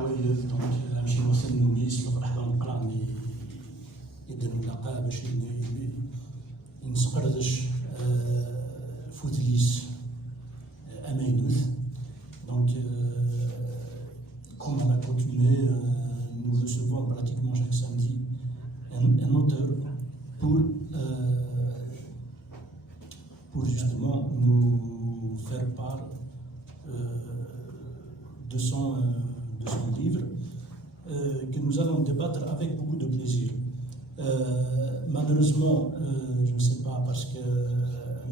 عوايد دونك نمشي نوصل نوميس نفرح نقرا يدير ملاقاه باش نسقردش فوتليس امينوث دونك comme on a coutumé, nous recevons pratiquement chaque samedi un auteur pour justement nous faire part de son livre que nous allons débattre avec beaucoup de plaisir. Malheureusement, je ne sais pas, parce que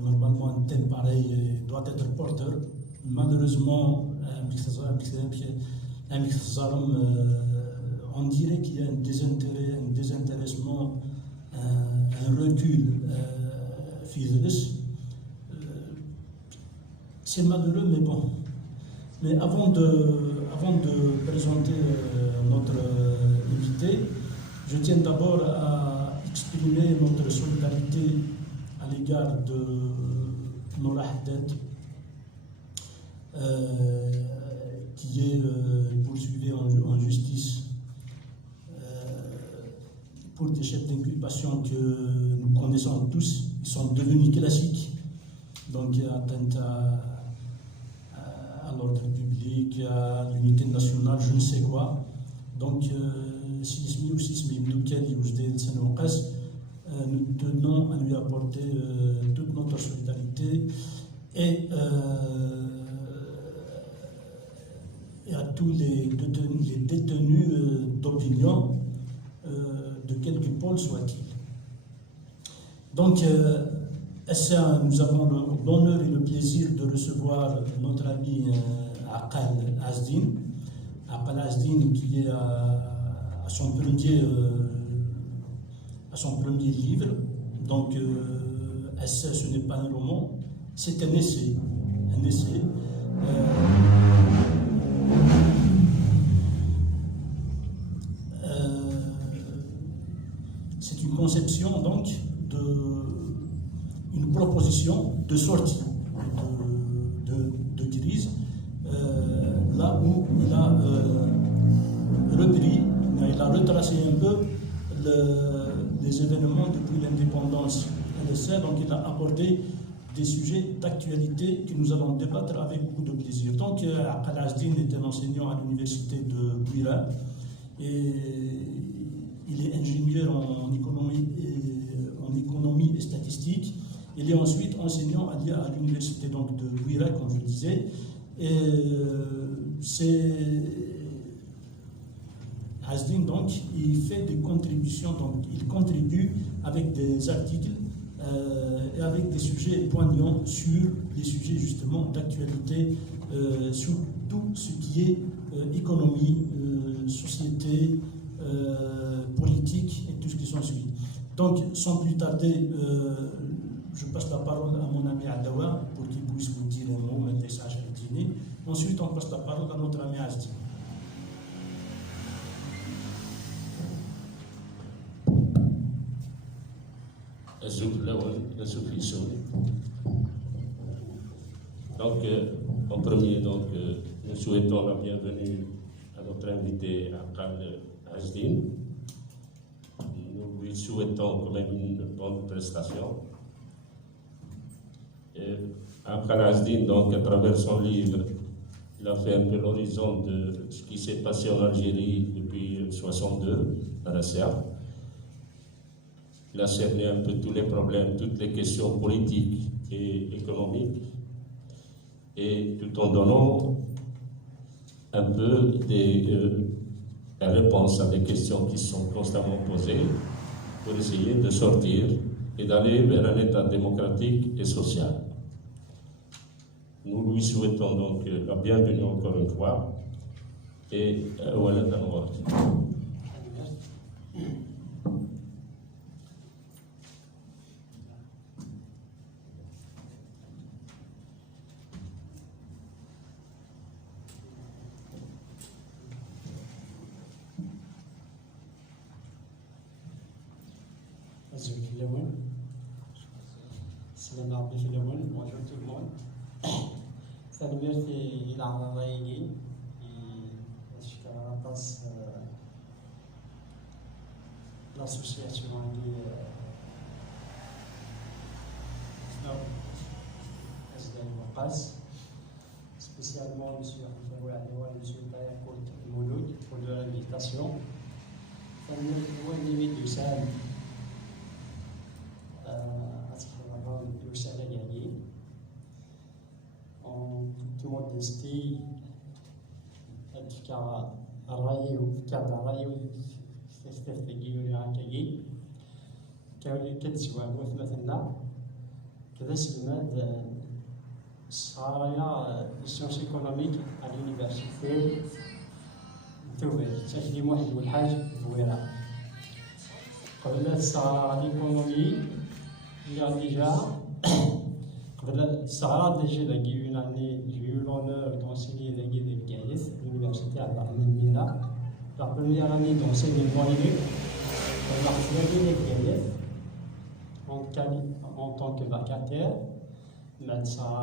normalement un thème pareil doit être porteur, malheureusement, on dirait qu'il y a un désintérêt, un désintéressement, un recul c'est malheureux, mais bon. Mais avant de présenter notre invité, je tiens d'abord à exprimer notre solidarité à l'égard de Noura Haddad, qui est poursuivi en justice pour des chefs d'inculpation que nous connaissons tous, ils sont devenus classiques, donc attentat à l'ordre public, à l'unité nationale, je ne sais quoi. Donc, nous tenons à lui apporter toute notre solidarité et à tous les détenus d'opinion, de quelque pôle soit-il. Donc, nous avons l'honneur et le plaisir de recevoir notre ami Aqal Azdin. Aqal Azdin qui est à son premier livre. Donc, essai, ce n'est pas un roman, c'est un essai. C'est une conception donc une proposition de sortie de crise, là où il a repris, il a retracé un peu les événements depuis l'indépendance LSR, donc il a abordé des sujets d'actualité que nous allons débattre avec beaucoup de plaisir. Donc, Aqal Azdin est un enseignant à l'université de Bouira et il est ingénieur en économie et statistique. Il est ensuite enseignant à l'université de Bouira, comme je le disais. Et Azdin, donc, il fait des contributions, donc il contribue avec des articles et avec des sujets poignants sur les sujets justement d'actualité, sur tout ce qui est économie, société, politique et tout ce qui s'ensuit. Donc, sans plus tarder, je passe la parole à mon ami Adawa pour qu'il puisse vous dire un mot, un message à dîner. Ensuite, on passe la parole à notre ami Azdin. Donc, en premier, nous souhaitons la bienvenue à notre invité Aqal Azdin. Nous lui souhaitons quand même une bonne prestation. Aqal Azdin, donc, à travers son livre, il a fait un peu l'horizon de ce qui s'est passé en Algérie depuis 1962, à la Serre. Il a cerné un peu tous les problèmes, toutes les questions politiques et économiques, et tout en donnant un peu des réponses à des questions qui sont constamment posées pour essayer de sortir et d'aller vers un État démocratique et social. Nous lui souhaitons donc la bienvenue encore une fois et voilà dans notre. Bonjour tout le monde. Salut, c'est Ilan Raïgi. passe l'association qui passe spécialement M. Rafaoui Adewa et M. Tayakout Mouloud pour leur invitation. فالمؤلمين يساهم أتخرج يساهم يعني en toute modestie أتفكر الرأي وفكر الرأي تستفيد يعني كتسوى مثلنا كذا سلمات صاريا السيونس ايكونوميك على l'université توفير تخديم واحد والحاج زويرة قبل الثغرة الايكونومي اللي ديجا قبل الثغرة ديجا ذاكي يوناني جيو لونور دونسيني ذاكي ديال كايس l'université على المينا la première année d'enseignement unique on a fait les كايس en tant que vacataire مع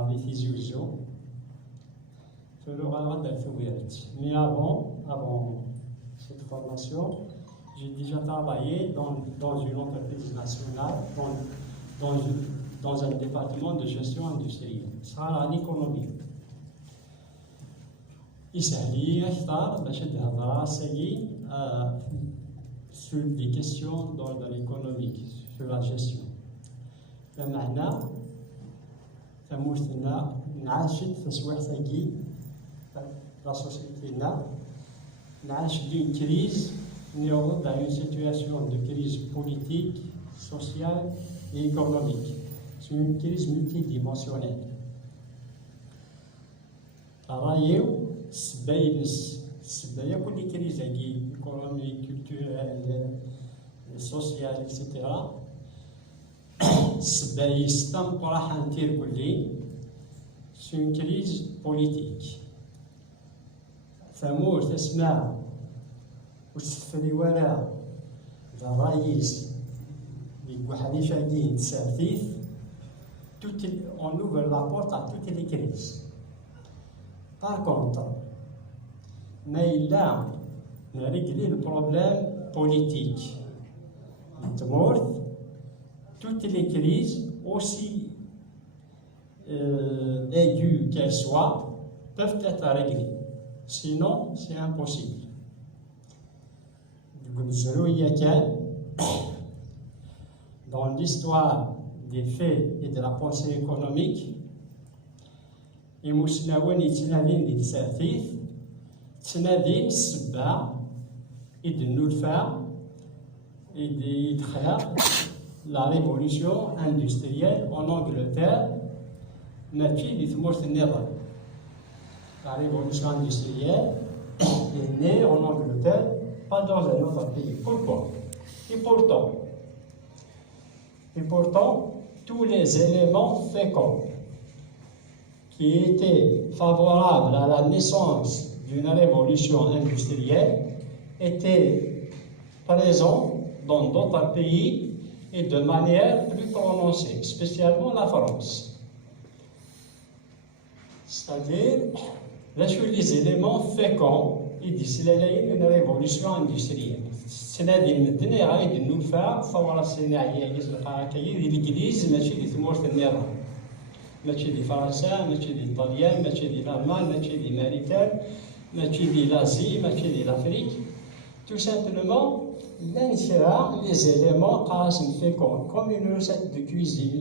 décision mais avant cette formation, j'ai déjà travaillé dans une entreprise nationale, dans un département de gestion industrielle. Ça a l'économie. يسهل أكثر باش تهضر سيدي sur des questions d'ordre économique, sur la gestion. بمعنى ثموثنا نعاشت تصوير ثقي la société nage d'une crise dans une situation de crise politique, sociale et économique. C'est une crise multidimensionnelle. الرأيو سبايا كل كريز économique, culturelle, sociale, etc. سبايا ستم قراحة نتير كلي. C'est une crise politique. ثمور تسمع وتسفري ولا ذا الرئيس يقول حديث دين تسافيف on ouvre la porte à toutes les crises. Par contre, mais il a réglé le problème politique. Toutes les crises, aussi aiguës qu'elles soient, peuvent être réglées. Sinon, c'est impossible. Dans l'histoire des faits et de la pensée économique, يمسناون يتنادين ديال التسافيف تنادين السبع يدنو الفا يدخل la révolution industrielle en Angleterre ماشي اللي ثمورت النظام. La révolution industrielle est née en Angleterre, pas dans un autre pays. Pourquoi? Et pourtant, tous les éléments féconds qui étaient favorables à la naissance d'une révolution industrielle étaient présents dans d'autres pays et de manière plus prononcée, spécialement la France. C'est-à-dire, les éléments féconds, ils disent qu'il y a une révolution industrielle. C'est-à-dire, maintenant, il y a une nouvelle فورة صناعية الإنجليز ماشي اللي ثمورت النظام. ماشي دي فرنسا، ماشي دي إيطاليا، ماشي دي الألمان، ماشي دي أمريكا، ماشي دي l'Asie, ماشي دي l'Afrique. Tout simplement, les éléments قاسم féconds, comme une recette de cuisine.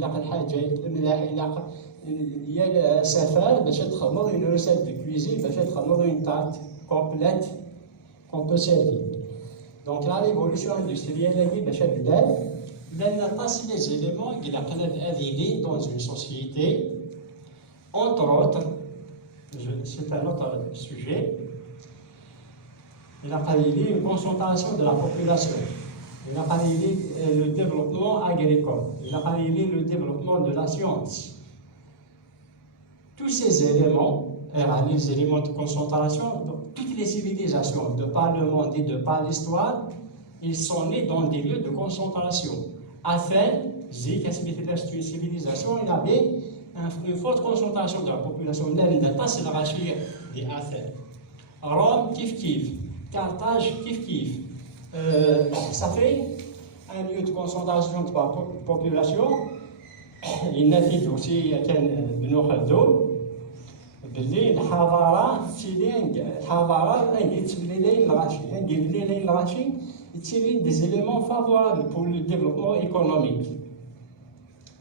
Il y a un safar, une recette de cuisine, une tarte complète qu'on peut servir. Donc la révolution industrielle, les éléments qui sont dans une société, entre autres, c'est un autre sujet, il a parlé une concentration de la population, il a parlé le développement agricole, il a parlé le développement de la science. Tous ces éléments, les éléments de concentration, toutes les civilisations, de par le monde et de par l'histoire, ils sont nés dans des lieux de concentration. Athènes, c'est une civilisation, il y avait une forte concentration de la population. C'est la rachir des Athènes. Rome, kif. Carthage, kif. Ça fait un lieu de concentration de la population. Il natif aussi بنو خلدون باللي الحضاره تسيلي des éléments favorables pour le développement économique.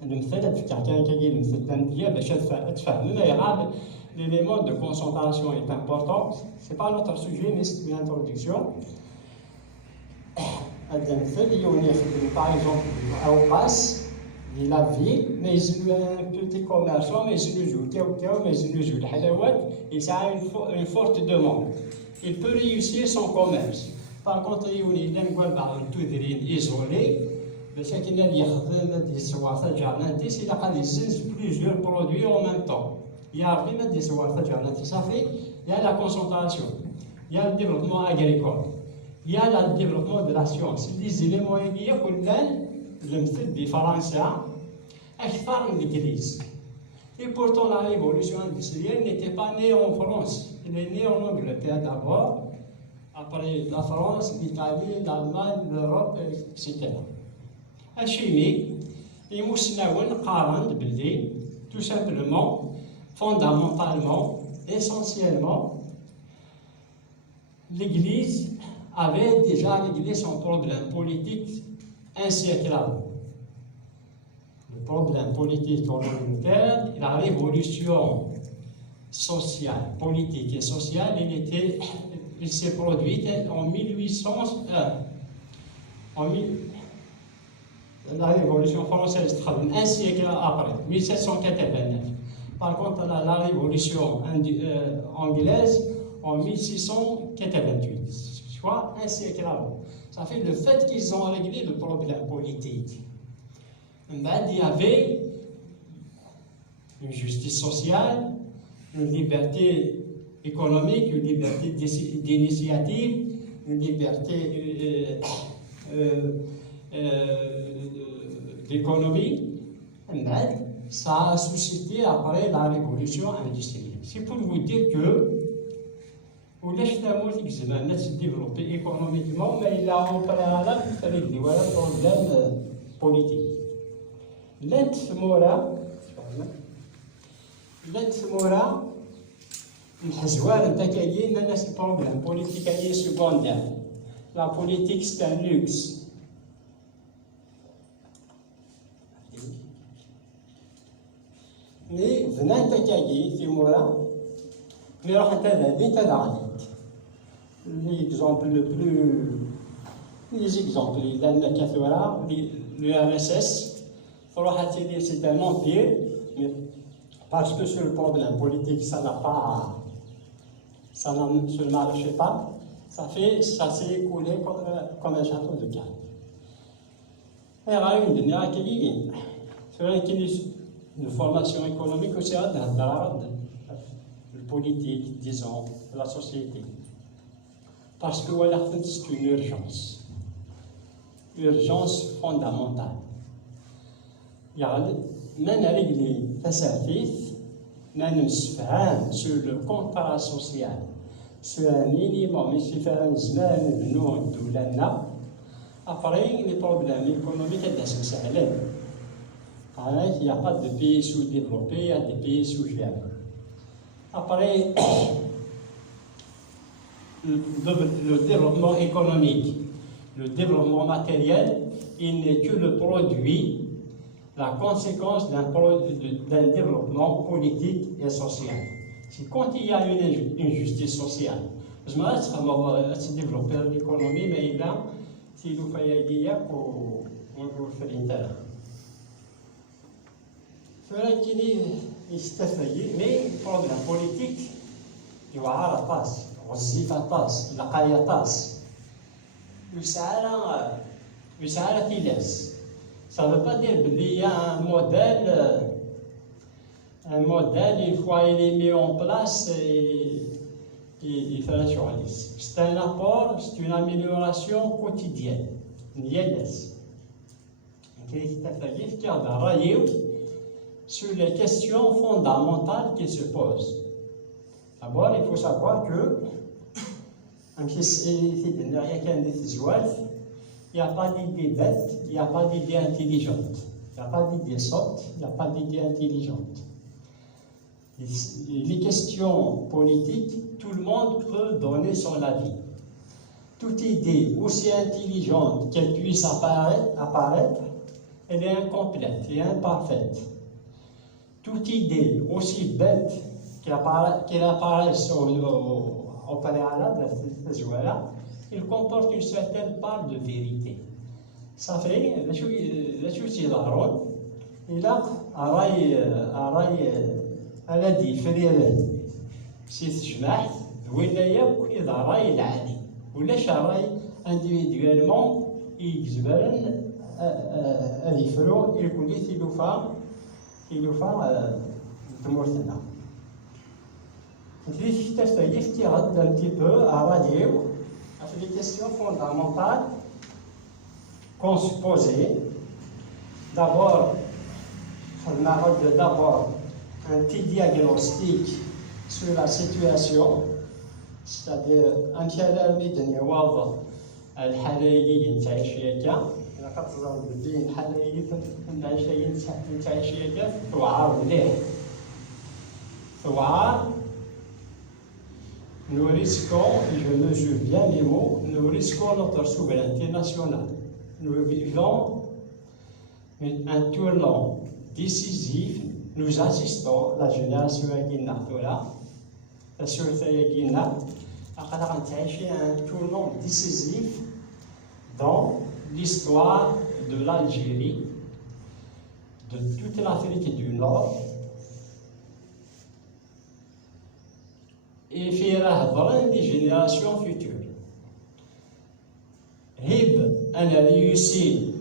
المثال تاع كان كيجي المثال ديال باش تفهم غير l'élément de concentration est important. C'est pas notre sujet mais c'est une introduction. هذا المثال يوني par exemple أوقاس Il a vie, mais il a un petit commerçant, mais il joue mais il joue et ça a une forte demande. Il peut réussir son commerce. Par contre, il y a un isolé, il a plusieurs produits en même temps. Il y a la concentration, il y a le développement agricole, il y a le développement de la science. Les éléments المثل بفرنسا أكثر من الإنجليز. Et pourtant la révolution industrielle n'était pas née en France. Elle est née en Angleterre d'abord, après la France, l'Italie, l'Allemagne, l'Europe, etc. La chimie, tout simplement, fondamentalement, essentiellement, l'Église avait déjà réglé son problème politique un siècle avant. Le problème politique en Angleterre, la révolution sociale, politique et sociale, elle s'est produite en 1801. La révolution française, un siècle après, 1789. Par contre, la révolution anglaise en 1688, soit un siècle avant. Ça fait le fait qu'ils ont réglé le problème politique. Il y avait une justice sociale, une liberté économique, une liberté d'initiative, une liberté d'économie. Ça a suscité après la révolution industrielle. C'est pour vous dire que ولاش تموت زمان الناس ديفلوبي ايكونوميكمون ما الا اون بريالاب تريدي ولا بروبليم بوليتيك لانت مورا الحزوار نتا كاين الناس بروبليم بوليتيك هي سكوندير لا بوليتيك سي ان لوكس مي فنا نتا كاين في مورا مي راح تذهبي تدعي L'exemple le plus. Les exemples, l'URSS, c'est un empire, mais parce que sur le plan politique, ça ne marche pas, ça s'est écoulé comme un château de cartes. Il y a une dernière qui une formation économique aussi politique, disons, de la société. Parce que c'est une urgence fondamentale. Il y a même avec les facilités, même sur le contrat social, sur un minimum, il fait un semaine de nous de l'ANA. Après, les problèmes économiques sont essentiels. Il n'y a pas de pays sous-développés, il y a des pays sous-gérés. Après, le développement économique, le développement matériel, il n'est que le produit, la conséquence d'un développement politique et social. C'est quand il y a une justice sociale. Je me laisse développer l'économie, mais là, si vous faites dire pour faire l'intérêt. Cela qui est mais le problème politique, il va avoir la passe. وظيفة طاس لقايا طاس يسعى تيلاس ça veut pas dire qu'il y a un modèle une fois il est mis en place il fait la chose. C'est un apport, c'est une amélioration quotidienne يلس qui a raillé sur les questions fondamentales qui se posent. D'abord, il faut savoir que il n'y a pas d'idée bête, il n'y a pas d'idée intelligente. Il n'y a pas d'idée sotte, il n'y a pas d'idée intelligente. Les questions politiques, tout le monde peut donner son avis. Toute idée, aussi intelligente qu'elle puisse apparaître, elle est incomplète et imparfaite. Toute idée, aussi bête qu'elle apparaisse au préalable, il comporte une certaine part de vérité. Ça fait, الذي فريلا سي تجمع ولا ياك إذا راي العادي ولاش راي انديفيدوالمون يجبرن هذه فرو يكون لي تلوفا تمورتنا في تفتي في غد un petit peu à radier avec les questions fondamentales qu'on se posait. D'abord un petit diagnostic sur la situation, c'est-à-dire un شارع ميداني واضح الحالية نتاع شيكا إذا كتظهر بالدين الحالية نتاع شيكا توعر مليح توعر. Nous risquons, et je mesure bien mes mots, nous risquons notre souveraineté nationale. Nous vivons un tournant décisif. Nous assistons, la génération Guinna, la société Guinna, à un tournant décisif dans l'histoire de l'Algérie, de toute l'Afrique du Nord, et faire des générations futures. Hib, on a réussi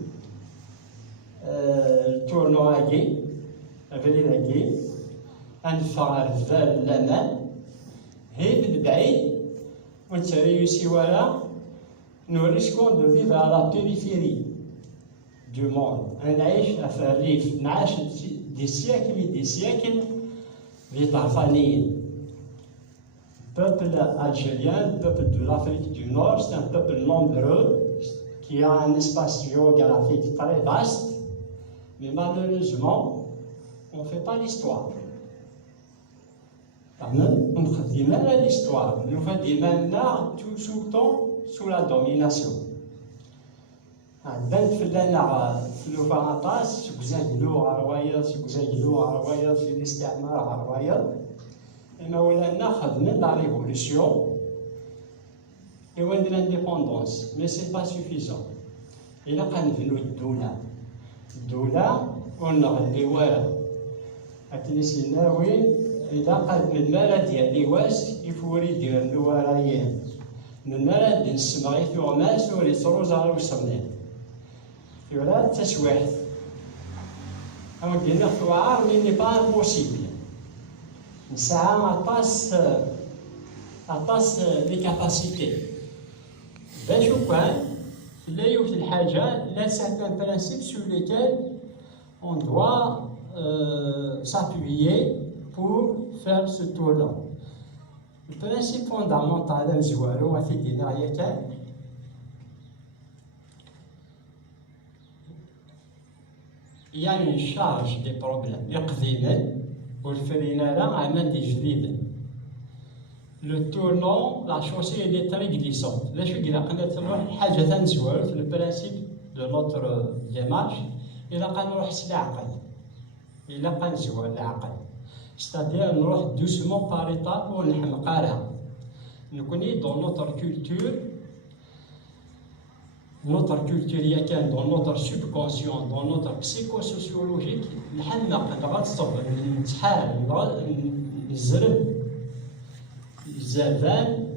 le tournant à Guinée. Avenir نفع الفال الأمان هي بالبعيد وانت réussi voilà nous risquons de vivre à la périphérie du monde. نعيش في الريف نعيش des siècles et des siècles لطرفانيين. Le peuple algérien, le peuple de l'Afrique du Nord, c'est un peuple nombreux qui a un espace géographique très vaste, mais malheureusement on ne fait pas l'histoire. On ne fait pas l'histoire. Nous faisons maintenant tout le temps sous la domination. Ben فلان في الوفاقات سكزاجلو عروايا سكزاجلو عروايا في الاستعمار عروايا إما ولا خدمنا la révolution et de l'indépendance, mais c'est pas suffisant. إلا كنبنوا الدولة ونغليوها أكنيسي ناوي إذا قد من مالا ديال لواس يفوري ديال الورايين من مالا ديال السماغي في غماس ولي تروز على وصلنا في ولا تسويحت أما قلنا في وعار مي ني با امبوسيبل نسعى أطاس لي كاباسيتي باش وكان لا يوجد الحاجة لا certains principes sur lesquels on doit s'appuyer pour faire ce tour-là. Le principe fondamental d'un zouaro a fait des naïetés. Il y a une charge des problèmes. Le tournant, la chaussée elle est très glissante. Le principe de notre démarche, il a qu'à nous إلا قنزوى العقل c'est-à-dire نروح doucement par étapes ونحمقارها نكوني dans notre culture كان dans notre subconscient dans notre psychosociologique نحمق نبغى نصبر نتحال نبغى نزرب الزربان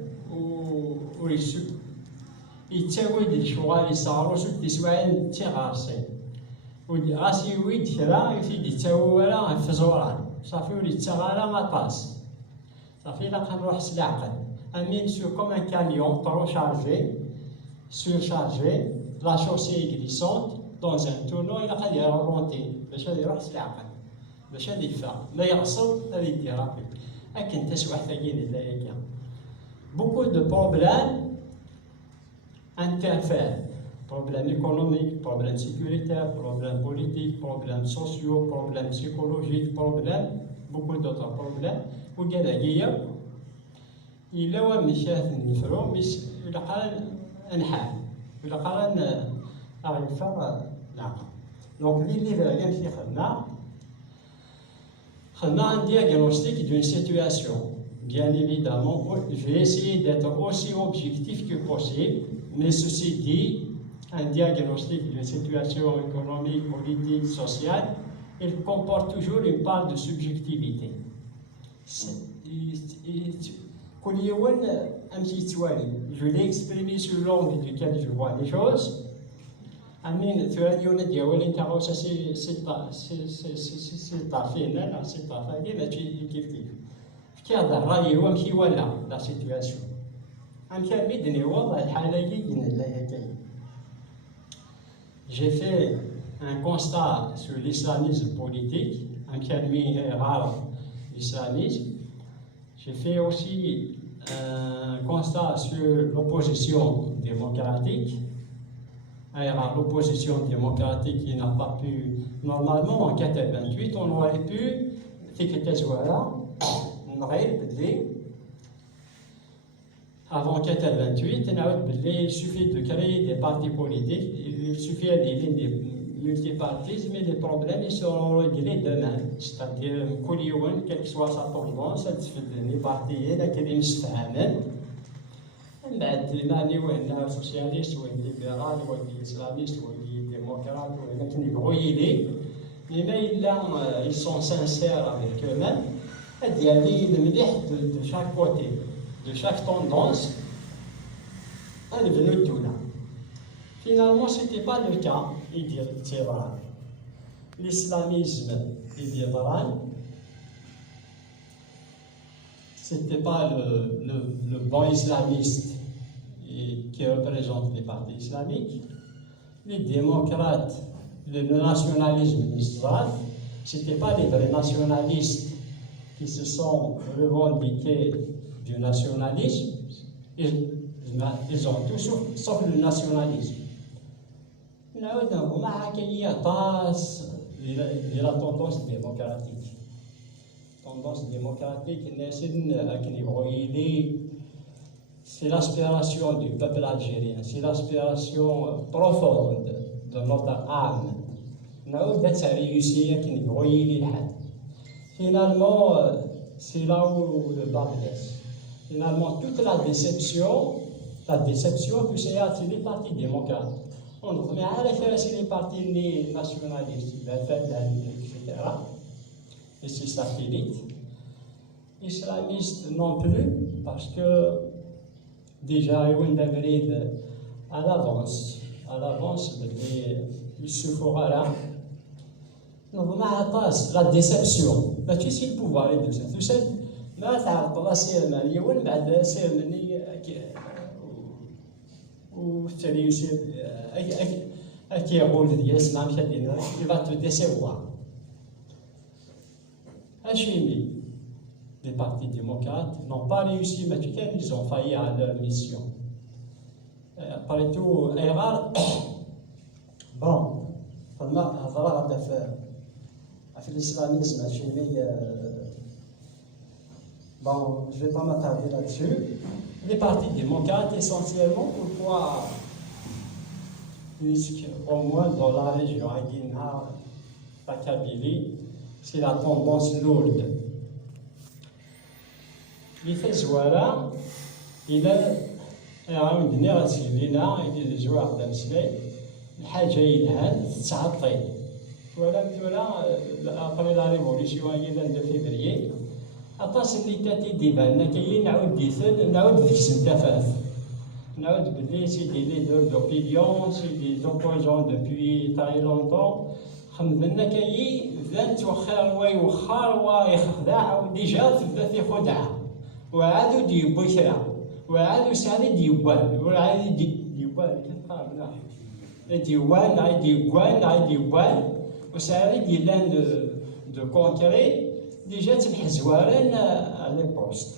يتساوي ديال الشغال يصارو سوك تسواعين تيغارسين غاسي ويد كرا يفيد يتاولا في زوران صافي ولي تاغالا مطاس صافي إلا كنروح سلعقل أمين سو كوم ان كاميون طرو شارجي surchargé la chaussée glissante dans un tonneau إلا قد يرونتي باش غادي يروح سلعقل باش غادي يدفع ما يغصب غادي يدير هاكا أكن تسوح ثقيل لا ياك beaucoup de problèmes interfèrent. Problèmes économiques, problèmes sécuritaires, problèmes politiques, problèmes sociaux, problèmes psychologiques, beaucoup d'autres problèmes. وقال هي إلا ومشات نفرو مش إلا قال نحال إلا قال أغيفر نعم. Donc اللي غير في خدنا un diagnostic d'une situation. Bien évidemment, je vais essayer d'être aussi objectif que possible, mais ceci dit, un diagnostic d'une situation économique, politique, sociale, il comporte toujours une part de subjectivité. Je l'ai exprimé sur l'angle duquel je vois les choses. Amin, tu as dit on a dit on est c'est pas fait là, c'est pas fait mais tu dis كهذا الرأي هو مشي ولا لا سيتواسيون أمكان مدني والله الحالة جيدة. J'ai fait un constat sur l'islamisme politique, أمكان مي rare l'islamisme. J'ai fait aussi un constat sur l'opposition démocratique. Alors, l'opposition démocratique qui n'a pas pu, normalement en 88, on aurait pu, avant 88, il suffit de créer des partis politiques, il suffit des multipartismes et les problèmes ils seront réglés demain. C'est-à-dire, quelle que soit sa tendance, elle se fait des partis, qui se fait. بعد ماني وين سوسياليست وين ليبرال وين اسلاميست وين ديمقراط وين كان يبغوا mais là ils sont sincères avec eux-mêmes. Il y a des médias de chaque côté, de chaque tendance, on est venu tout là. Finalement, ce n'était pas le cas, il dit c'est vrai. L'islamisme est libéral. Ce n'était pas le bon islamiste qui représente les partis islamiques. Les démocrates, le nationalisme d'Israël, ce n'était pas les vrais nationalistes qui se sont revendiqués du nationalisme. Ils ont tout sauf le nationalisme. Il y a la tendance démocratique. Tendance démocratique, c'est l'aspiration du peuple algérien, c'est l'aspiration profonde de notre âme. Finalement, c'est là où le bas blesse. Finalement, toute la déception que c'est les partis démocrates. On remet à la faire les partis nationalistes, etc. Et ses satellites. Islamistes non plus, parce que déjà, il y a à l'avance, il se fera là. Donc, la déception. Tu sais le pouvoir de ça. Tu sais, ما تعرف راسي المالية وين بعد سير مني وتريوسي أكي يقول لي اسمع مش هدينا il va te décevoir. Hachimi, les partis démocrates n'ont pas réussi, mais ils ont failli à leur mission. Après tout, erreur. Bon, l'islamisme, bon, je ne vais pas m'attarder là-dessus. Les partis démocrates, essentiellement, pourquoi? Puisqu'au moins dans la région, à Guinea, à Kabylie, c'est la tendance lourde. Il fait Zouara, il a une génération, il a des joueurs d'Amsley, الحاجة يلهان تعطي après la révolution de février atas اللي تاتي ديبان كاين نعاود ديثن نعاود ذيك التفاف نعاود بلي سي دي ليدر d'opinion سي دي opposants depuis très longtemps خممنا كاين ذات وخير ويوخر ويخدع وديجا تبدا في خدعه وعادو ديبو كرا وعادو سالي ديوان وعادو ديوان كيفاش ديوان وسالي ديلان de concret déjà تنحزوارن على البوست.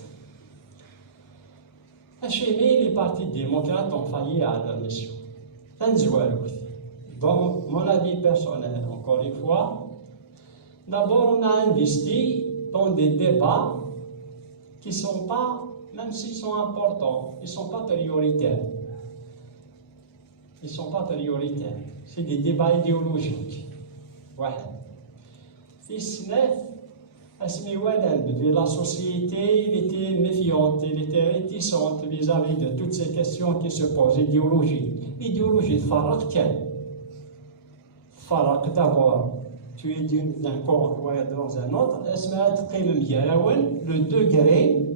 Les partis démocrates ont failli à leur mission. Dans mon avis personnel, encore une fois, d'abord on a investi dans des débats qui ne sont pas, même s'ils sont importants, ils ne sont pas prioritaires. Ils ne sont pas prioritaires. C'est des débats idéologiques. Voilà. Fils neuf, la société il était méfiante, il était réticente vis-à-vis de toutes ces questions qui se posent. L'idéologie de Farak, tiens. Farak d'abord, tu es d'un corps dans un autre, le degré,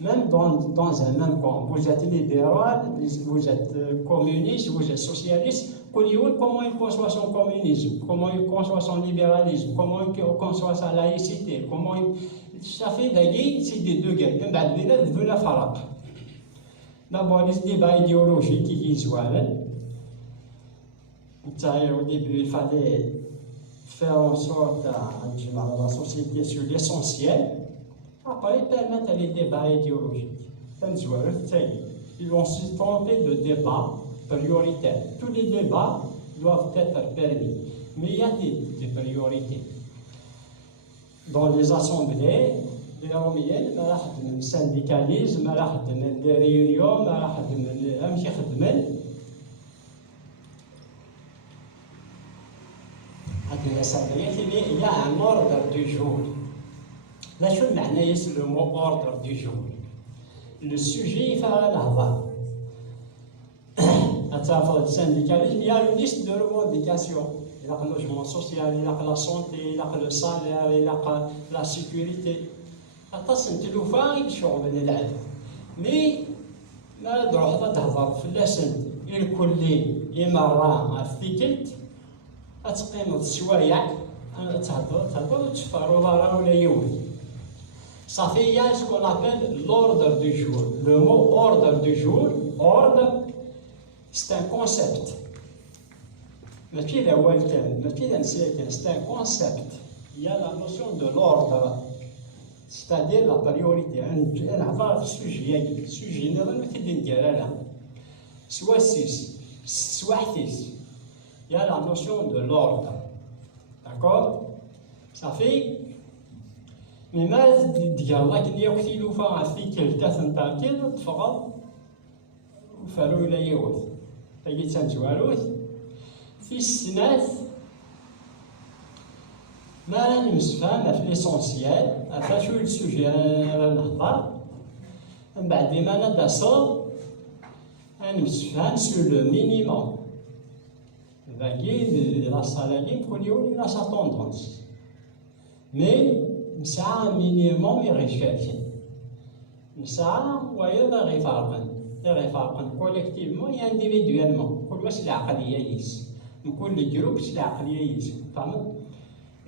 même dans un même camp. Vous êtes libéral, vous êtes communiste, vous êtes socialiste. Comment il conçoit son communisme, comment il conçoit son libéralisme, comment il conçoit sa laïcité, ça fait d'ailleurs, c'est des degrés. D'abord, les débats idéologiques qui se voient. Au début, il fallait faire en sorte à la société sur l'essentiel. Après, permettre les débats idéologiques. Ils vont se tromper de débats prioritaires. Tous les débats doivent être permis. Mais il y a des priorités. Dans les assemblées, les romiennes, le syndicalisme, les réunions, il y a un ordre du jour. Là, je le mot ordre du jour. Le sujet, il fait l'avant. À travers le syndicalisme, il y a une liste de revendications. Il y a le logement social, il y a la santé, il y a le salaire, il y a la sécurité. أتصل تلوفان يشعر من العدل. مي ما دروح تهضر في اللسن الكلي إمارة أفتكلت أتقيم السوايع تهضر وتشفر وضرر ولا يوم. Ça fait il y a ce qu'on appelle l'ordre du jour. Le mot ordre du jour, ordre, c'est un concept. C'est un concept. Il y a la notion de l'ordre, c'est-à-dire la priorité. Un sujet, soit 6, soit 10. Il y a la notion de l'ordre. D'accord? Ça fait. Mais ماذا ديال لكن يكثيلوا فيها في كلتا نتاكل تفرض وفارو إلى يوث فهي تنجواروث في السنات ما راني مسفهم في ليسونسيال فاشو السوجي راه نهضر من بعد ما انا داسور راني مسفهم سو لو مينيموم باقي لا سالاري كل يوم لا سا توندونس مي مساعة مينيموم يغيشكاكين مساعة ويضا غيفارقن كوليكتيفمون يا انديفيدوالمون كل واش العقلية يس من كل جروب العقلية يس فهمت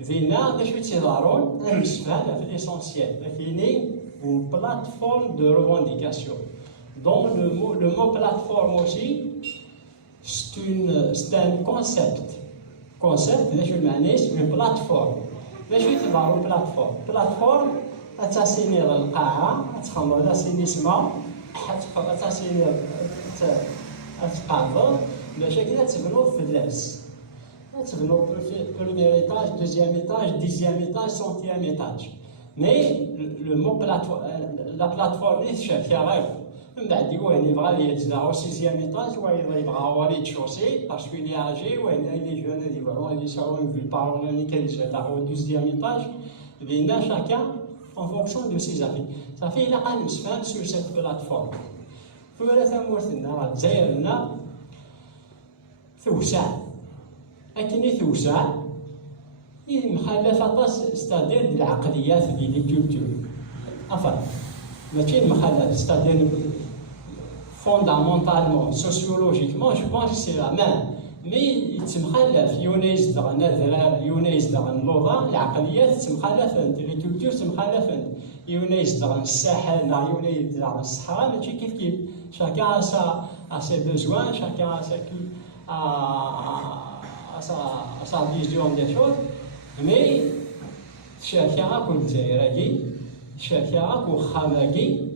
فينا باش تيضارون نمسفها في ليسونسيال فيني une plateforme de revendication dont le mot plateforme aussi c'est un concept باش معناش une plateforme باش يتبعوا بلاتفورم أتسيني القاعة أتخمر أتسيني سما أتسيني أتقابل باش كذا تبنوا في اللبس تبنوا في بروميير إيتاج دوزيام إيتاج ديزيام إيتاج سونتيام إيتاج مي لو مو لا بلاتفورم يتشاف فيها غير من بعد وين يبغى يتزرعوا سيزيام إيتاج وين يبغى هو ريتشوسي باسكو إلي آجي وين لي جون اللي يبغوا يساووا في البارون كي يتزرعوا دوزيام إيتاج بينا شاكان en fonction de ses avis. Ça fait إلا قال مسفهم sur cette plateforme. فولا ثمورتنا دزايرنا توسع أكني توسع مخالفة طاس ستادير العقليات ديال لي كولتور enfin ماشي مخالفة ستادير fondamentalement sociologiquement je pense que c'est la même مي يتمخالف يونيز دغنا ذرار يونيز دغن اللغة العقليات تمخالفن لي كولتور تمخالفن يونيز دغن الساحل لا يونيز دغن الصحراء ماشي كيف chacun a ses besoins chacun a sa vision des choses mais chacun a كل جزائري chacun a كل خامجي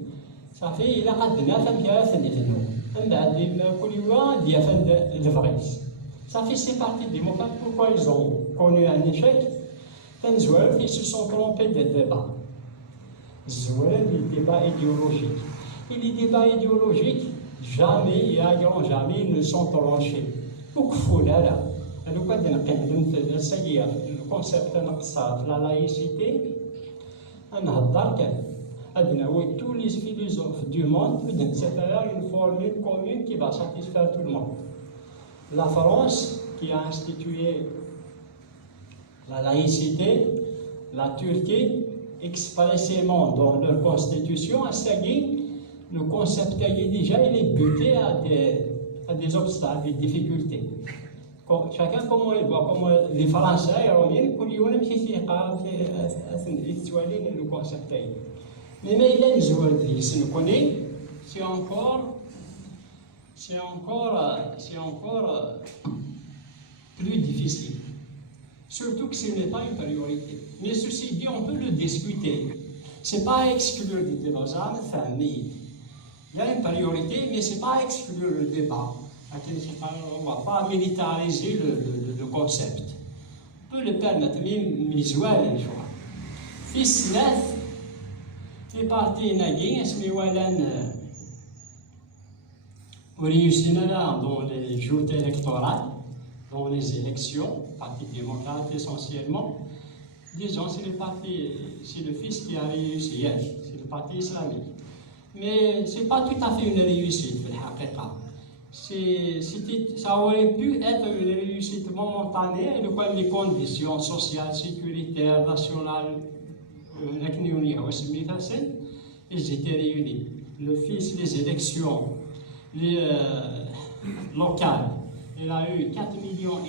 ça صافي إلا قدنا فهم كيف نبنو من بعد كل واحد يفهم الفريس صافي سي بارتي ديموكرات pourquoi ils ont connu un échec تنزوالو ils se sont trompés des débats زوال les débats idéologiques et les débats idéologiques jamais et à grand jamais ils ne sont tranchés وكفوا لا لو كان نقدم السيئة الكونسيبت نقصها في لا لايسيتي نهضر كان أدنى tous les philosophes du monde c'est une formule commune qui va satisfaire tout le monde. La France qui a institué la laïcité, la Turquie expressément dans leur constitution a segué le concept déjà il est buté à des obstacles, des difficultés. Chacun comment il voit, comment les Français, كل يوم يمشي يقرا في يتوالي le concept. Mais il a une jouerie, si nous connaissons, c'est encore plus difficile. Surtout que ce n'est pas une priorité. Mais ceci dit, on peut le discuter. Ce n'est pas exclure du débat, famille. Il y a une priorité, mais ce n'est pas exclure le débat. On ne va pas militariser le concept. On peut le permettre, même visuel, je crois. Fils les partis nagués, dans les joutes électorales, dans les élections, parti démocrate essentiellement, disons c'est le fils qui a réussi, c'est le parti islamique. Mais ce n'est pas tout à fait une réussite, ça aurait pu être une réussite momentanée, les conditions sociales, sécuritaires, nationales, ils étaient réunis. Le fils des élections locales, il a eu 4,5 millions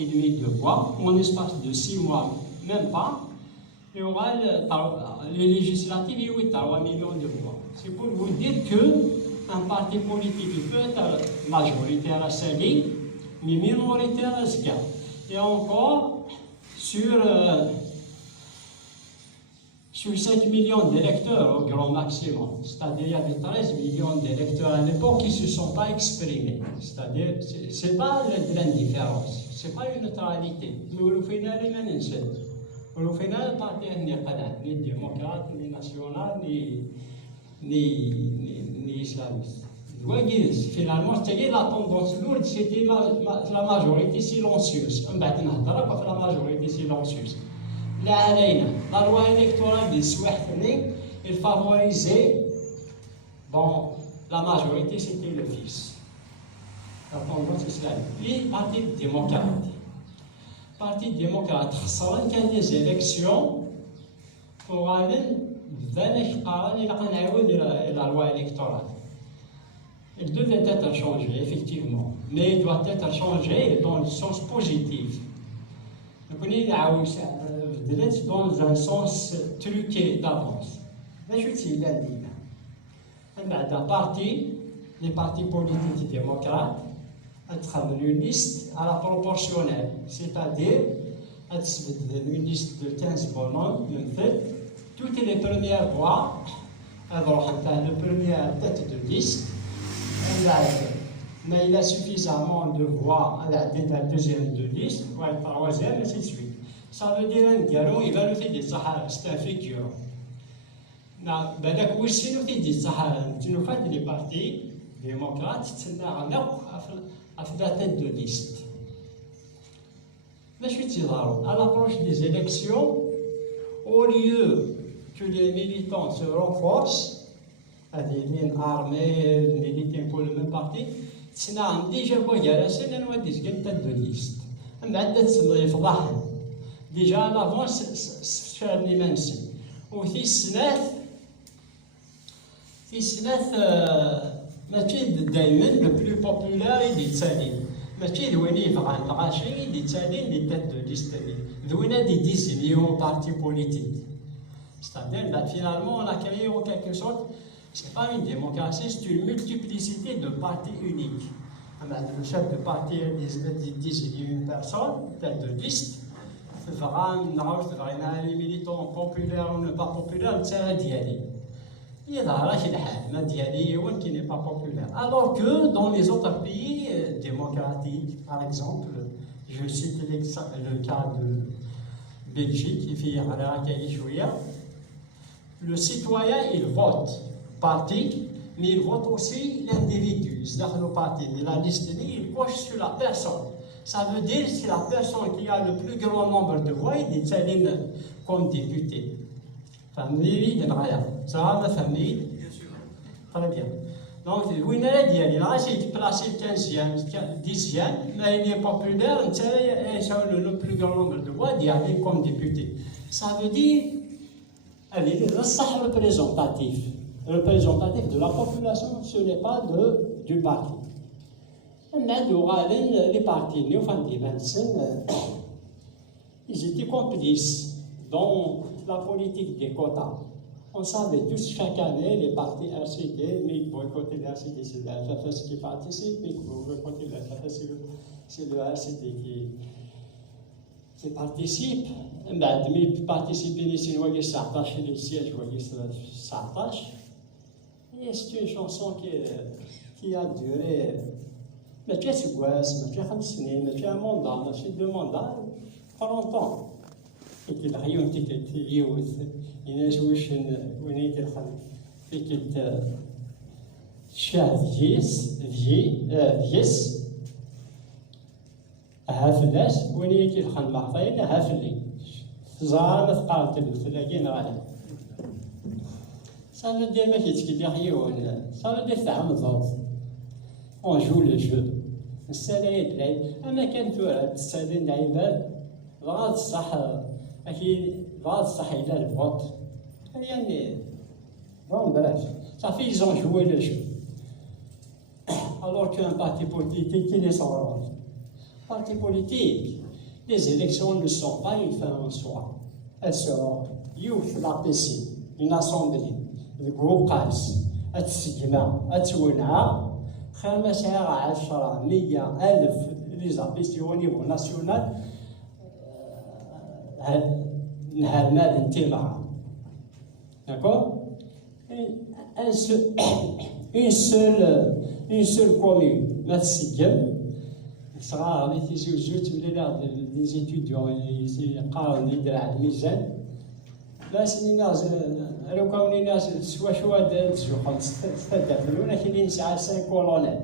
de voix en espace de 6 mois, même pas. Et les législatives, il y a eu 3 millions de voix. C'est pour vous dire qu'un parti politique peut être majoritaire à Sali, mais minoritaire à Ska. Et encore, sur 5 millions d'électeurs au grand maximum, c'est-à-dire il y avait 13 millions d'électeurs à l'époque qui ne se sont pas exprimés. C'est-à-dire, ce n'est pas de l'indifférence, ce n'est pas une neutralité. Mais au final, il y a une chose. Au final, le parti n'est ni démocrate, ni national, ni islamiste. Finalement, c'est-à-dire la tendance lourde, c'était la majorité silencieuse. On va dire la majorité silencieuse. La loi électorale des Souahtani, elle favorisait, bon, la majorité c'était le fils. La tendance islamique. Puis, parti démocrate. Parti démocrate, خسران كان des élections وغادي ذلك قرار إلى نعاود la loi électorale. Il devait être changé, effectivement, mais il doit être changé dans le sens positif. Dans un sens truqué d'avance. Mais je suis là, les partis politiques démocrates ont une liste à la proportionnelle, c'est-à-dire une liste de 15 bonhommes, toutes les premières voix, le premier tête de liste, mais il a suffisamment de voix à la deuxième de liste, ou à la troisième, et ainsi de suite. Ça veut dire un il va le faire des Sahara, c'est un figurant. Ben, aussi, nous fait des Sahara, nous fait des partis démocrates, c'est à la tête de liste. Mais je suis dit, à l'approche des élections, au lieu que les militants se renforcent, à des lignes armées, militants pour le même parti, c'est déjà quoi, il y a la scène, on va dire, tête de liste. Déjà à l'avance, faire les mêmes signes. وفي السنات ماشي دائما le plus populaire اللي يتسالي ماشي دويني يبغى الغاشي اللي يتسالي اللي tête de liste دوينا des 10 millions partis politiques. C'est-à-dire que finalement on a créé en quelque sorte, c'est pas une démocratie, c'est une multiplicité de partis uniques. Le chef de parti dit une personne, tête de liste. Les militants populaires ou pas populaires, c'est la dialecte. qui n'est pas populaire. Alors que dans les autres pays démocratiques, par exemple, je cite le cas de Belgique, le citoyen, il vote parti, mais il vote aussi l'individu. C'est-à-dire le parti, la liste, il coche sur la personne. Ça veut dire que c'est la personne qui a le plus grand nombre de voix, il est allé comme député. Famille, ça va ma famille? Bien sûr. Très bien. Donc, oui, il a essayé de placer 15e, 10e, mais il est populaire, il a le plus grand nombre de voix, il est allé comme député. Ça veut dire le représentatif de la population, ce n'est pas du parti. Les partis, ils étaient complices dans la politique des quotas. On savait tous chaque année les partis RCD, mais ils boycottaient le RCD, c'est le FFS qui participe, mais ils boycottaient le FFS, c'est le RCD qui participe. Mais ils participent ici, ils s'attachent les sièges, ils s'attachent. Et c'est une chanson qui a duré. Mais tu es sur quoi? Mais tu as 5 semaines, mais tu as un mandat, mais tu as 2 mandats, 40 ans. Et tu as rien qui t'est dit, il y a une chose qui est شاذيس فيس هافلاس وين كيدخل معطينا هافلي زعما ثقارت بالثلاجين غالي صافي دير ما كيتكدي حيون صافي دير تاع مضوط اون جو لو جو السلايد العيب اما كان ثورة السادين العباد غاد الصح اكيد غاد الصح الى الفوت يعني bon bref صافي ils ont joué le jeu alors qu'un parti politique qui est sans rôle. Parti politique, les élections ne sont pas une fin en soi. Elles seront l'APC, une assemblée, le groupe قاس التسجمة التونعة 15 100 ألف les APC au niveau national نهار مال انتماع. D'accord? Une seule commune, la Sigem, sera avec les étudiants, les قارن يدرع الميزان. لا سنينا لو كونينا سوا شوا دارت زوخون استدفلونا كاينين ساعة 5 كولونات.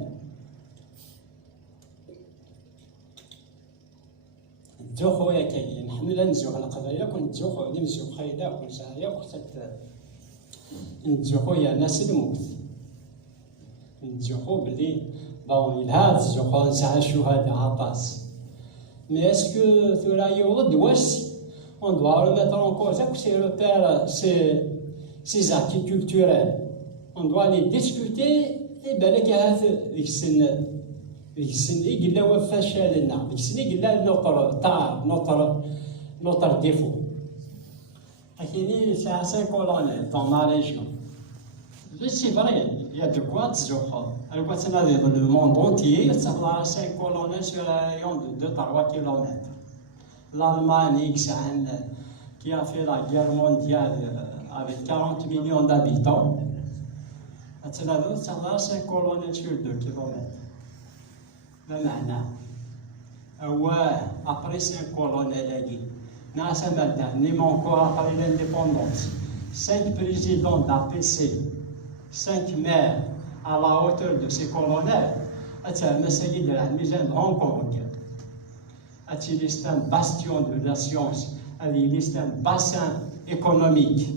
الزوخو يا كاين حنا نزوخ القضايا كنت نزوخو اللي نزوخ خايدا كنت ساعة كنت نزوخو يا ناس الموت. نزوخو بلي بون يلها تزوخو نسعى الشهداء عطاس. Mais est-ce que cela y aura on doit remettre en cause ces repères, ces acquis culturels. On doit les discuter et bien les gars, il y a notre défaut. C'est à 5 colonnes dans ma région. C'est vrai, il y a de quoi dire. Le monde entier, ça va 5 colonnes sur un rayon de 2-3 km. L'Allemagne, qui a fait la guerre mondiale avec 40 millions d'habitants, ça va 5 colonnes sur 2 km. Après 5 colonnes, même encore après l'indépendance, 5 présidents d'APC, 5 maires à la hauteur de ces colonels, c'est Hong Kong. C'est un bastion de la science, c'est un bassin économique,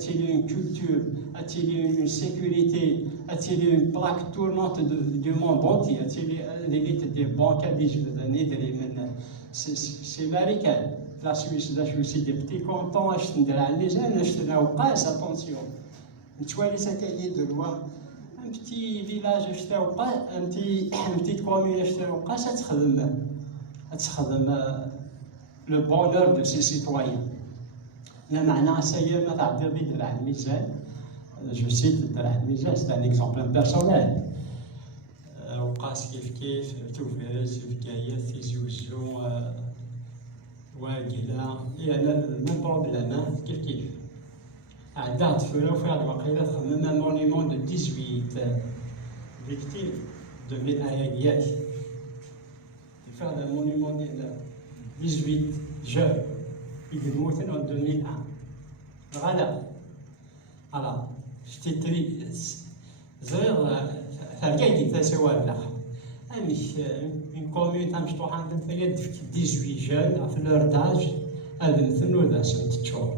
c'est une culture, c'est une sécurité, c'est une plaque tournante du monde entier, c'est l'élite des banques, c'est américain. La Suisse, c'est des petits cantons, attention. Tu vois les satellites de loi. Un petit village, une petite commune, ça le bonheur de ses citoyens. Je cite c'est un exemple personnel. Il y a le même problème, à date, il faut faire même un monument de 18 victimes de Ménaïguiat. Il faut faire un monument de 18 jeunes qui sont morts en 2001. Voilà. Alors, j'étais triste. فالقاعد يتساوى لا مش une commune تاع مفتوحة عندهم 18 جون في لورداج هذا مثل ذا سنت شهور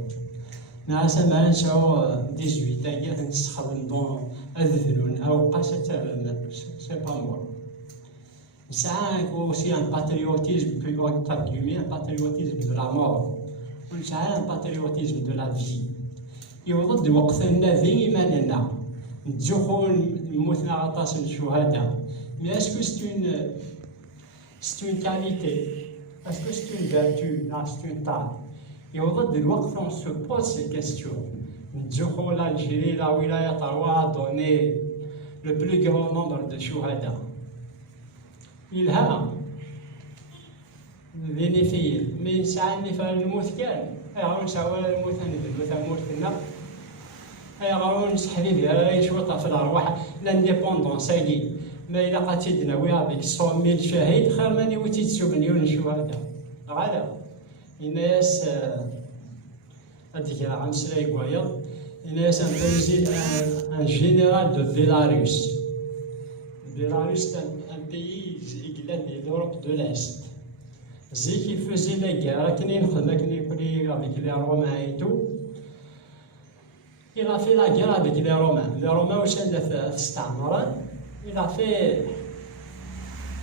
مع سما نساو 18 تاعي نستخدم دون اذفلون او قاسة سي با موا نسعى aussi un patriotisme plus entre guillemets un patriotisme de la mort ونسعى un patriotisme de la vie يوضد وقتنا ديما نتزوخون نموتنا غطاس الشهداء. Mais est-ce que c'est une qualité? Est-ce que c'est une vertu? Non, c'est une tare. Et au bout de l'Ouest, on se pose ces questions. Nous l'Algérie, la wilaya Tawa a donné le plus grand nombre de shuhada. Il a bénéficié. Mais ça n'est pas le mot qu'elle. Alors, on s'en va le mot qu'elle غاون نسحلي بها شوطه في الارواح لانديبوندونس هاكي ما الا قاتي دناوي هذيك 100,000 شهيد خير ماني وتي تسوق مليون شهداء غادا الناس هذيك عن سلاي كوايا الناس ان جينيرال دو بيلاروس بيلاروس ان بيي اكلات دوروب دو لاست زي كي فوزي لا كيرا كني نخدم كني كولي افيك لي روما ايتو Il a fait la guerre avec les Romains. Les Romains aussi ont fait Stamora. Il a fait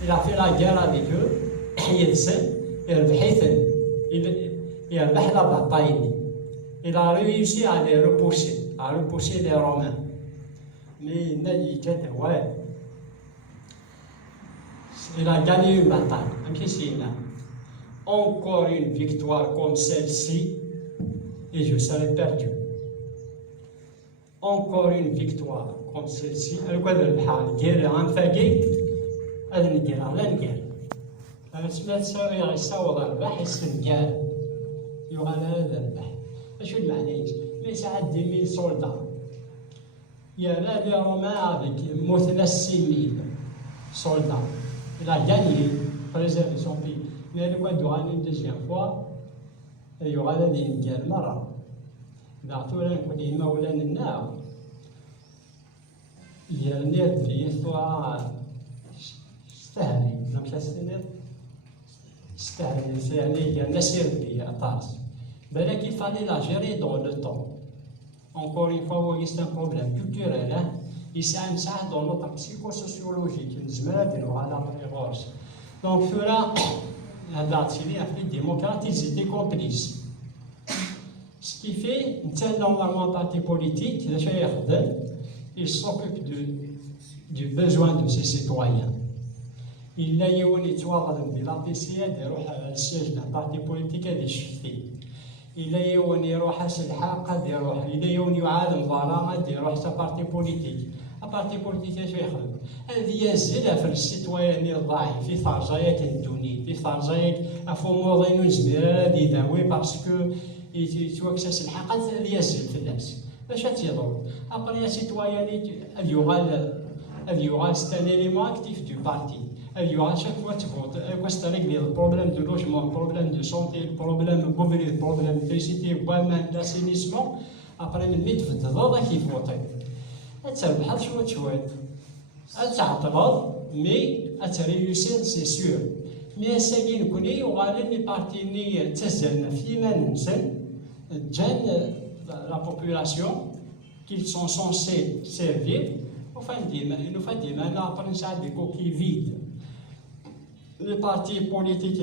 la guerre avec eux. Il a la bataille. Il a réussi à les repousser les Romains. Mais il a gagné une bataille. Encore une victoire comme celle-ci, et je serais perdu. Encore une victoire comme celle-ci. الواد البحر ديال عام فاقي هذا نقال لا نقال أنا سمعت يصور الرباح يستنقال يقال هذا الرباح شو المعنى؟ ليس عاد 10,000 soldats. Il y a là les Romains avec مثنى 6,000 soldats. Il a gagné, préservé son pays. Mais le واد غاني une deuxième fois يقال هذا نقال مرة. بعثوا لنا كل مولانا النار يرنيت في يسوع استهلي لم تستند استهلي يعني نسير في أطاس بالك il fallait la gérer dans le temps. Encore une fois, c'est un problème culturel. يساهم ساعة dans notre psychosociologique نزمر نديرو على الغرس. Donc cela هذا تسيلي في الديمقراطية ils étaient complices. Ce qui fait, normalement, un parti politique, il s'occupe du besoin de ses citoyens. Il a eu une histoire de la PCA, le siège d'un parti politique à déchiffrer. Il a eu une histoire de il a eu une histoire de parti politique. Un parti politique, il y a في السيتويان الضعيف في ثرجايات الدوني في ثرجايات أفوموضين ونزمير هذه داوي باسكو يتوكسس الحقات اللي يزل في الناس باش تيضر ابري يا سيتوياني il y aura c'est un élément actif du parti. Il y aura chaque fois questo régler le problème de logement, le problème de santé, le problème de pauvreté, le problème d'électricité, le problème d'assainissement. Après من ميت في الضوضاء كيف وطي تربح شوية تعطل مي تريوسير سي سيور مي ساكين كوني وغالين لي بارتيني تزلنا فيما ننسن جان la population qu'ils sont censés servir. Enfin, nous faisons des mains après des coquilles vides. Les partis politiques,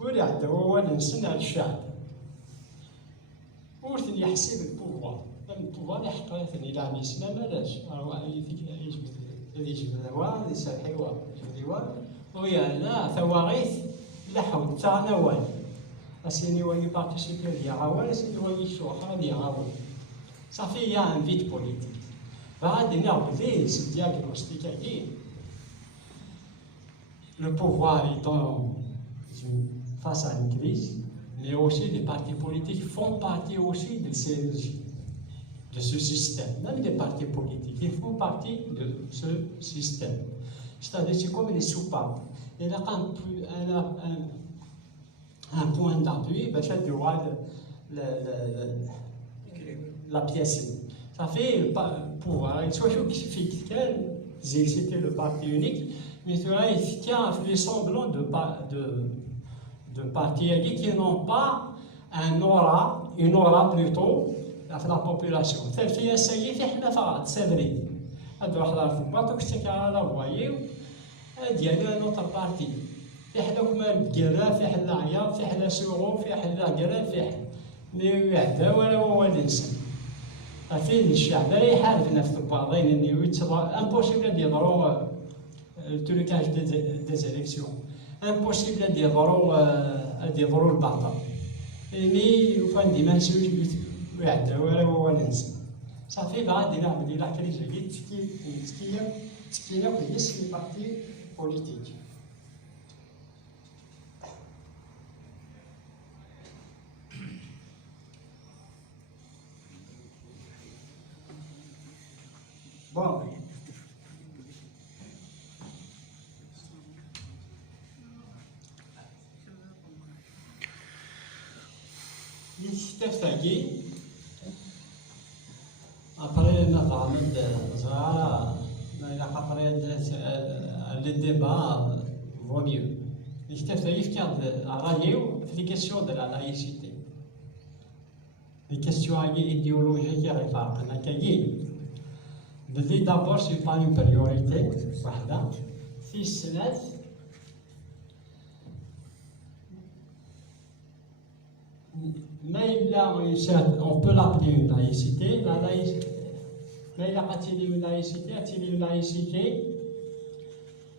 هو الانسان الشعب ورثني يحسب البوفوار البوفوار يحققني لا نسمع مالاش اللي يجبد الوان اللي يسرحي وان ويا لا ثواغيث لحو تاعنا وان اسيني وي بارتيسيبي ديال عوان اسيني وي الشوخه ديال عوان صافي يا ان فيت بوليتيك بعد نعرف سي diagnostic aquí. Le pouvoir étant face à une crise, mais aussi les partis politiques font partie aussi de ces de ce système, même des partis politiques. Ils font partie de ce système. C'est-à-dire, c'est comme des soupapes. Il a un point d'appui, la pièce. Ça fait pouvoir. Soit c'était le parti unique, mais cela il tient à faire semblant de partis qui n'ont pas une aura plutôt في la population. في السيد في حنا فقط سافري هاد واحد الفماط وكتك على فوايو ديالو نوتر بارتي في حنا كما الكرا في حنا عياط في حنا سورو في حنا كرا في حنا مي يعدا ولا هو الانسان فين الشعب لا يحاربنا في بعضين انه امبوسيبل ديضرو تولكاج دي زيليكسيون امبوسيبل ديضرو البطل مي فان ديما ويعدا ولا هو الانسان صافي غادي نعمل الى كريزه تكينا كويس لي بارتي بوليتيك. Bon. Après le débat vaut mieux. Il y a les questions de la laïcité. Les questions idéologiques qui arrivent. D'abord, ce n'est pas une priorité. Mais on peut l'appeler une laïcité. Mais a-t-il une laïcité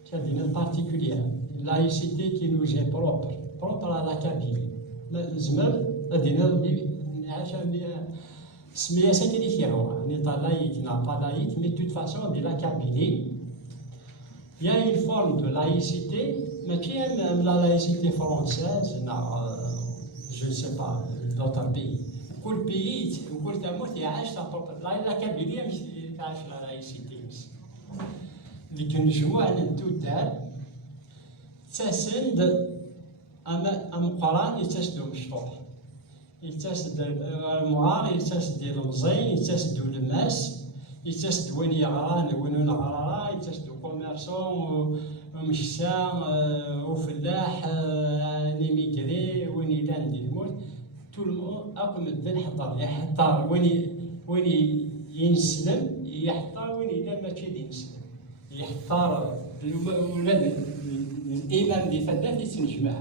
c'est-à-dire particulière, une laïcité qui nous est propre à la Kabylie. L'État laïque n'a pas laïque, mais de toute façon, de la Kabylie, il y a une forme de laïcité, mais qui est même la laïcité française, je ne sais pas, d'autres pays. Tout le pays, la Kabylie, il la laïcité. لكن مجموعة التوتال تسند أم قران يتسدوا مشطوح يتسد المعار يتسد المزين يتسد الماس يتسد وين يغران وين نغرا يتسد كوميرسون ومشسا وفلاح ليميكري وين يلان دي الموت تو المون أقم الدين يحضر وين ينسلم يحضر وين يلان ماشي ينسلم يحتار الولاد الامام دي فدات يتنجمع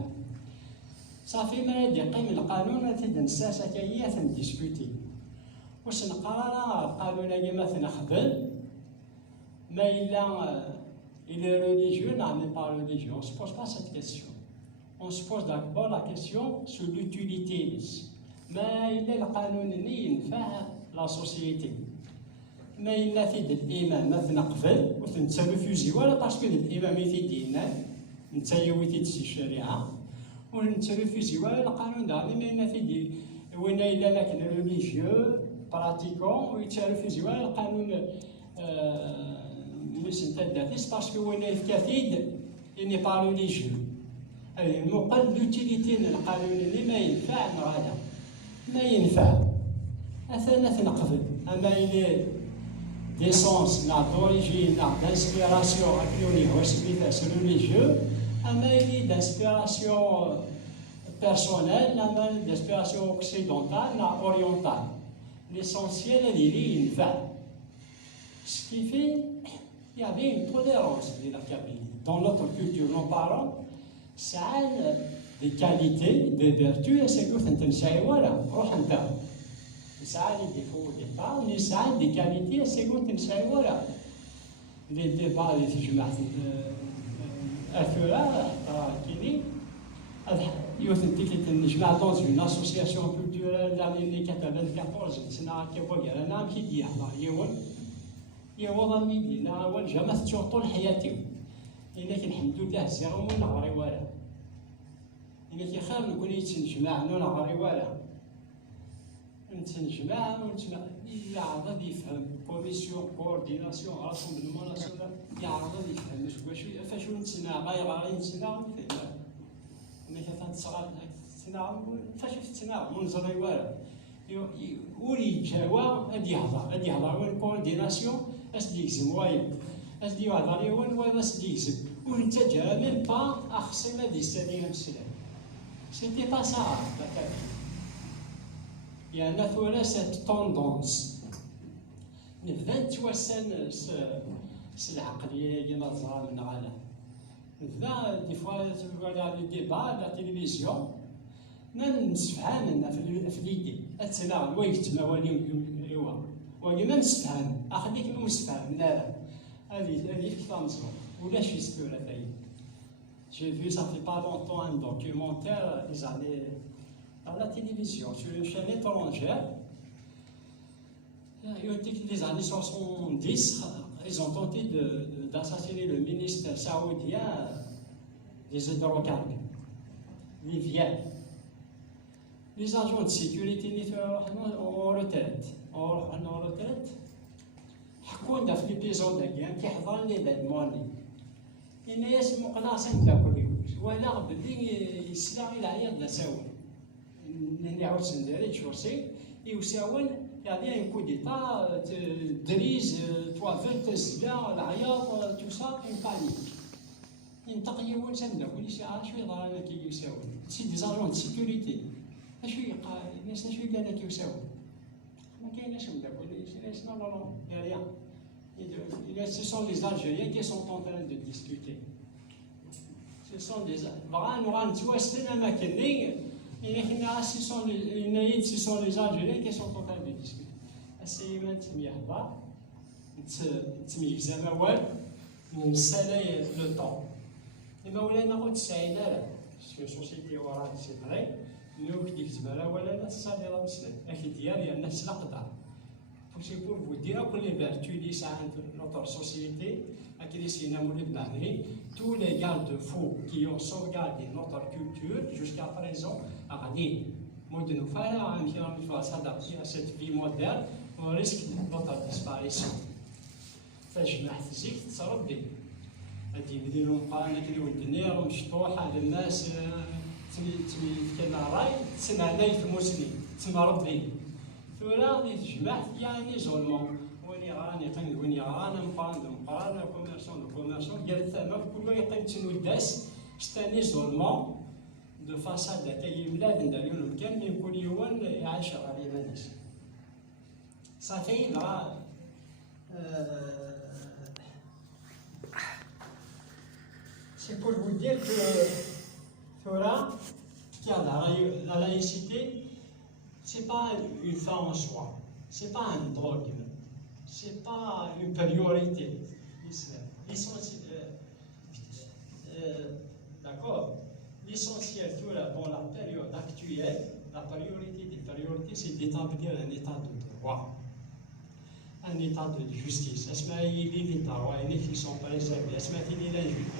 صافي ما يقيم القانون تنساسا كايا تنديسكوتي واش نقرا القانون كيما تنخدم ما il est religieux non mais pas religieux on se pose pas cette question on se pose d'abord la question sur l'utilité ما إلا القانون اللي ينفع لا سوسيتي ما إلا تيد الإمام مثلا قبل وتنسى ريفوزي ولا باسكو الإمام يتيدينا نتا ويتيد سي الشريعة ونتا ريفوزي ولا القانون دابا ما إلا تيدي وين إلا لكن ريليجيو براتيكون ويتا ريفوزي ولا القانون مش نتا داتيس باسكو وين الكثيد إني با ريليجيو المقل لوتيليتي القانون اللي ما ينفع مرادا ما ينفع أثناء تنقبل أما إلي d'essence, d'origine, d'inspiration religieuse, mais d'inspiration personnelle, d'inspiration occidentale, orientale. L'essentiel est une fin. Ce qui fait qu'il y avait une tolérance de la Kabylie. Dans notre culture, nos parents, ça a des qualités, des vertus, et c'est que c'est voilà, ça a des défauts au départ, mais ça a des qualités assez grandes. Voilà. Les débats, les jumats, dans une association culturelle l'année 94, c'est un qui dit jamais surtout الحياة لكن الحمد لله زيرو نغري ولا إنك خير نكون يتنجمع نغري ولا نتنجمع ونتمع اللي عرض يفهم كوميسيون كورديناسيون راسمبلمون ناسيونال يعرض يفهم فاش نتسنى غير نتسنى فهمها ملي كتنتصغر تسنى فاش تسنى منظر والو ولي جاوا غادي يهضر وين كورديناسيون اش ديكزم وايد اش دي يهضر لي وين واش ديكزم وانت جا ميم با اخصي ما ديستاني مسلم سيتي با سا يعني ثورة سيت توندونس نبدا نتوسن العقلية ديال الزرار من غالا نبدا دي فوا تبغى لي ديبا لا تلفزيون ما نسفهام في ليدي اتسنى وين كتما والي هو ولكن ما نسفهام اخليك ما نسفهام لا هذه في تنظر ولا شي سكوره تاهي J'ai vu ça fait pas longtemps un documentaire des années à la télévision sur une chaîne étrangère. Les années 70, ils ont tenté d'assassiner le ministre saoudien des hydrocarbures, libyen. Les agents de sécurité en retraite. En retraite, حكونا في ليبيزود هكا كيحضر لي الموني الناس مقناصين بدا كل يوم ولا بدي يسلا الى عياد نساون اللي عاود سنداري تشورسي يساون يعني ان كوديتا دريز توافل تزلا العياط تو سا ان بانيك ينتقي يوم سندا كل شيء عارف شويه ضرر كي يساون سي دي زاجون دو سيكوريتي اشو يقال الناس اشو قال لك يساون ما كايناش من داك الناس نو نو يا ريان Ce sont les Algériens qui sont en train de discuter. Ce sont des ce sont les Algériens qui sont en train de discuter. C'est le temps. Et bien, on a un autre sénat, parce que la société orale, c'est vrai, nous, on dit que c'est c'est pour vous dire que les vertus de notre société, tous les garde-fous qui ont sauvegardé notre culture jusqu'à présent, de nous faire s'adapter à cette vie moderne, on risque notre disparition. فجمعت زيك تربي هادي يديروا مقارنه كي ودنيا ومشطوحه للناس كما راي تسمع لي في مسلم تسمع ربي ثورة اللي تجمعت يعني زولمون وين راني قيم وين رانا مقارنه كوميرسون ديال الثمن كل يقيم تنوداس استاني زولمون دو فاساد تاي بلاد نديرو كان يكون يوان يعيش على الناس صافي راه c'est pour vous dire que Thora, qui a la laïcité, c'est pas une fin en soi, c'est pas un dogme, c'est pas une priorité. D'accord. L'essentiel dans la période actuelle, la priorité des priorités, c'est d'établir un état de droit. Un état de justice. Les droits qui sont préservés.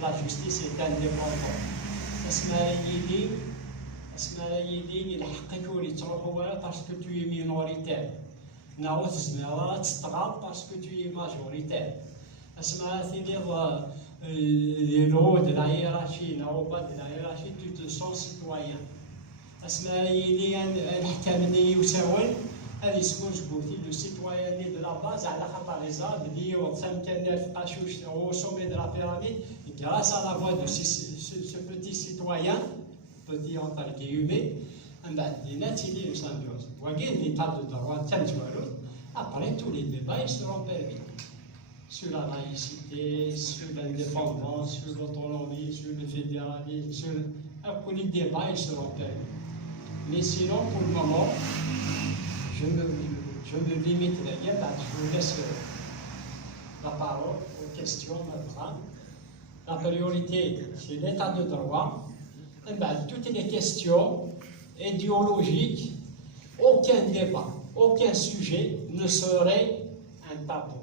La justice est indépendante. Parce que tu es minoritaire. Parce que tu es majoritaire. Les lois de la hiérarchie, de la hiérarchie, tu te sens citoyen. هذه سكون جبوتي لو سيتوياني دو لا باز على خاطر لي زاد اللي وسام كان في قاشوش او سومي دو لا بيراميد grâce à la voix de ce petit citoyen petit entre guillemets من بعد دينا تيدير سامبيوز وكاين لي طاب دو دروا تنتوالو après tous les débats ils seront permis sur la laïcité, sur l'indépendance, sur l'autonomie, sur le fédéralisme, sur après les débats ils seront permis. Mais sinon pour le moment je me limite d'ailleurs, je vous laisse la parole aux questions maintenant. La priorité, c'est l'état de droit. Et bien, toutes les questions idéologiques, aucun débat, aucun sujet ne serait un tabou.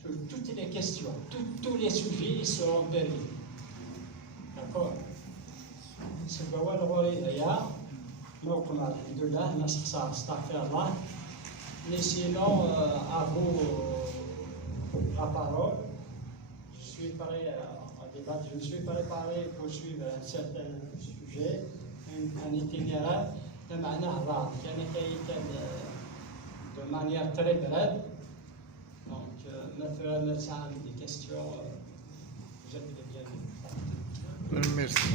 Sur toutes les questions, tous les sujets ils seront permis. D'accord. C'est quoi le rôle d'ailleurs? موقع الحمد لله الناس خسارة استغفر الله. Mais sinon, à vous la parole. Je suis prêt à débattre, je me suis préparé pour suivre un certain sujet, un itinéraire. Le معناه راه كان de manière très brève. Donc, maintenant, des questions, vous êtes les bienvenus. Merci.